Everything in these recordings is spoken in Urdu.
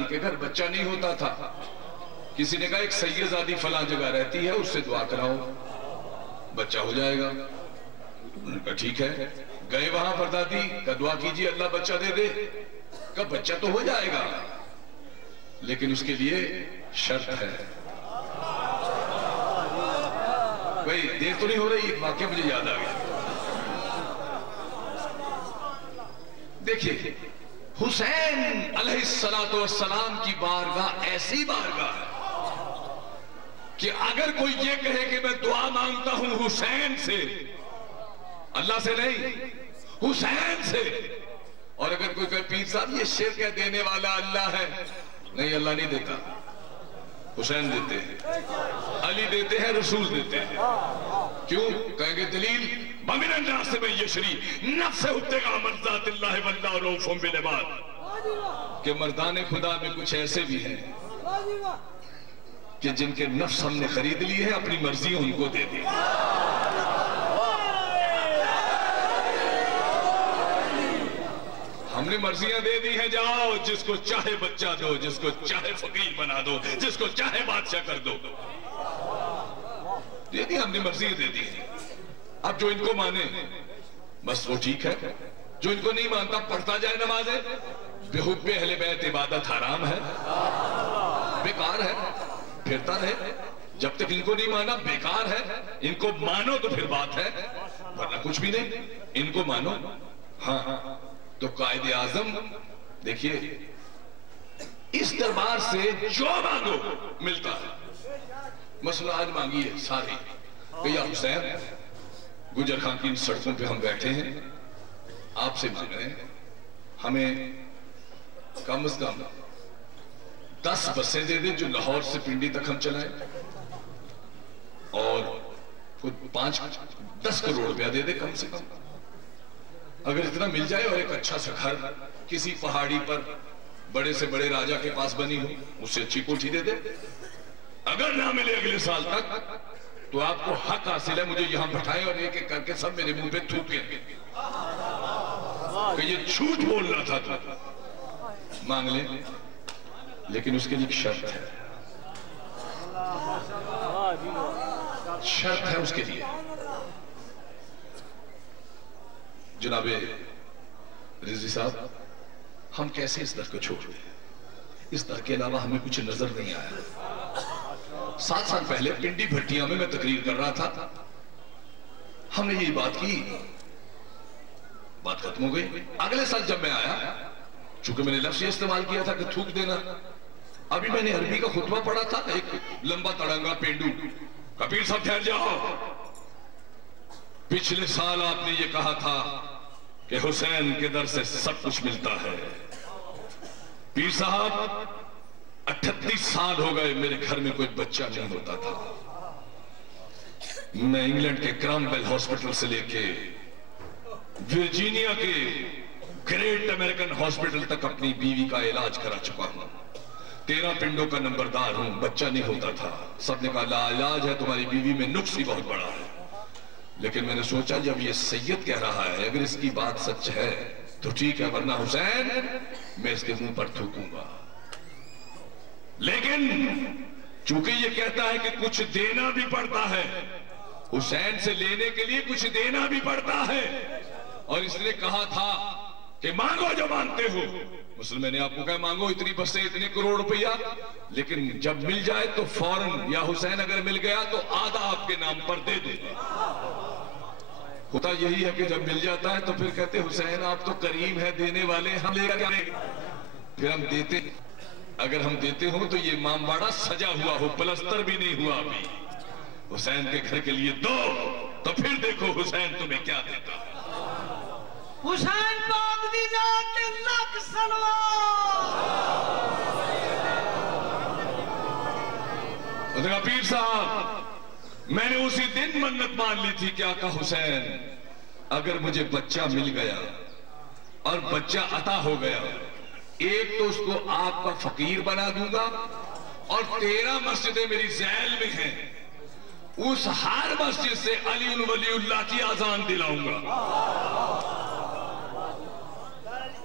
دادی کے گھر بچہ نہیں ہوتا تھا. کسی نے کہا ایک سیدزادی فلاں جگہ رہتی ہے، اس سے دعا کراؤ، بچہ ہو جائے گا. انہوں نے کہا ٹھیک ہے. گئے وہاں پر، دادی کا دعا کیجئے اللہ بچہ دے دے. کہا بچہ تو ہو جائے گا لیکن اس کے لیے شرط ہے. بھئی دیر تو نہیں ہو رہی، ایک واقعہ مجھے یاد آ گیا. دیکھیے حسین علیہ السلام کی بارگاہ ایسی بارگاہ ہے کہ اگر کوئی یہ کہے کہ میں دعا مانگتا ہوں حسین سے، اللہ سے نہیں حسین سے، اور اگر کوئی کہے پیر صاحب یہ شرک ہے دینے والا اللہ ہے، نہیں اللہ نہیں دیتا، حسین دیتے ہیں، علی دیتے ہیں، رسول دیتے ہیں. کیوں؟ کہیں گے دلیل وَمِنَ النَّاسِ مَن يَشْرِي نَفْسَهُ ابْتِغَاءَ مَرْضَاتِ اللَّهِ وَاللَّهُ رَءُوفٌ بِالْعِبَادِ. کہ مردان خدا میں کچھ ایسے بھی ہیں کہ جن کے نفس ہم نے خرید لی ہے، اپنی مرضی ان کو دے دی. ہم نے مرضیاں دے دی ہیں، جاؤ جس کو چاہے بچہ دو، جس کو چاہے فقیر بنا دو، جس کو چاہے بادشاہ کر دو. دے دی ہم نے مرضیاں دے دی ہیں. اب جو ان کو مانے بس وہ ٹھیک ہے، جو ان کو نہیں مانتا پڑھتا جائے نمازیں. بے حب اہل بیت عبادت حرام ہے، بیکار ہے، پھرتا رہے. جب تک ان کو نہیں مانا بیکار ہے. ان کو مانو تو پھر بات ہے، ورنہ کچھ بھی نہیں. ان کو مانو. ہاں تو قائد اعظم دیکھیے اس دربار سے جو مانگو ملتا ہے. مسئلہ آج مانگی ہے ساری کہ یا حسین گجر خان کی ان سڑکوں پہ ہم بیٹھے ہیں، آپ سے مانگ رہے ہیں، ہمیں کم از کم 10 بسیں دے دیں جو لاہور سے پنڈی تک ہم چلائیں، اور کچھ 5-10 کروڑ روپیہ دے دے کم سے کم. اگر اتنا مل جائے اور ایک اچھا سا گھر کسی پہاڑی پر بڑے سے بڑے راجہ کے پاس بنی ہو، اس سے اچھی کوٹھی دے دے. اگر نہ ملے اگلے سال تک تو آپ کو حق حاصل ہے مجھے یہاں بٹھائیں اور ایک ایک کر کے سب میرے منہ پہ تھوکیں کہ یہ جھوٹ بولنا تھا. تو مانگ لیں، لیکن اس کے لیے ایک شرط ہے. شرط ہے اس کے لیے. جناب رضوی صاحب، ہم کیسے اس در کو چھوڑ دیں؟ اس در کے علاوہ ہمیں کچھ نظر نہیں آیا. 7 سال پہلے پنڈی بھٹیاں میں تقریر کر رہا تھا. ہم نے یہ بات کی، بات ختم ہو گئی. اگلے سال جب میں آیا، چونکہ میں نے لفظ یہ استعمال کیا تھا کہ تھوک دینا، ابھی میں نے عربی کا خطبہ پڑھا تھا، ایک لمبا تڑنگا پینڈو. کبیر صاحب ٹھہر جاؤ، پچھلے سال آپ نے یہ کہا تھا کہ حسین کے در سے سب کچھ ملتا ہے. پیر صاحب 38 سال ہو گئے میرے گھر میں کوئی بچہ نہیں ہوتا تھا. میں انگلینڈ کے کرامبیل ہاسپٹل سے لے کے ورجینیا کے گریٹ امریکن ہاسپٹل تک اپنی بیوی کا علاج کرا چکا ہوں. 13 پنڈوں کا نمبردار ہوں. بچہ نہیں ہوتا تھا. سب نے کہا لا علاج ہے، تمہاری بیوی میں نقص ہی بہت بڑا ہے. لیکن میں نے سوچا جب یہ سید کہہ رہا ہے، اگر اس کی بات سچ ہے تو ٹھیک ہے، ورنہ حسین میں اس کے منہ پر تھوکوں گا. لیکن چونکہ یہ کہتا ہے کہ کچھ دینا بھی پڑتا ہے، حسین سے لینے کے لیے کچھ دینا بھی پڑتا ہے. اور اس نے کہا تھا کہ مانگو جو مانتے ہو. مسلم نے آپ کو کہا مانگو اتنی بسیں اتنے کروڑ روپیہ، لیکن جب مل جائے تو فوراً، یا حسین اگر مل گیا تو آدھا آپ کے نام پر دے دیں. ہوتا یہی ہے کہ جب مل جاتا ہے تو پھر کہتے حسین آپ تو کریم ہے، دینے والے ہم لے کر پھر ہم دیتے. اگر ہم دیتے ہوں تو یہ امام باڑہ سجا ہوا ہو، پلستر بھی نہیں ہوا ابھی. حسین کے گھر کے لیے دو تو پھر دیکھو حسین تمہیں کیا دیتا ہے. حسین پاک دی ذات لاکھ سلوات. پیر صاحب میں نے اسی دن منت مان لی تھی کہ آقا حسین اگر مجھے بچہ مل گیا اور بچہ عطا ہو گیا، ایک تو اس کو آپ کا فقیر بنا دوں گا، اور 13 مسجدیں میری ذیل میں ہیں، اس ہر مسجد سے علی ولی اللہ کی اذان دلاؤں گا.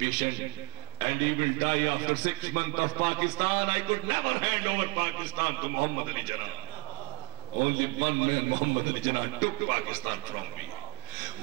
patient and he will die after 6 months of Pakistan, I could never hand over Pakistan to Muhammad Ali Jinnah. Only one man, Muhammad Ali Jinnah, took Pakistan from me.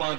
5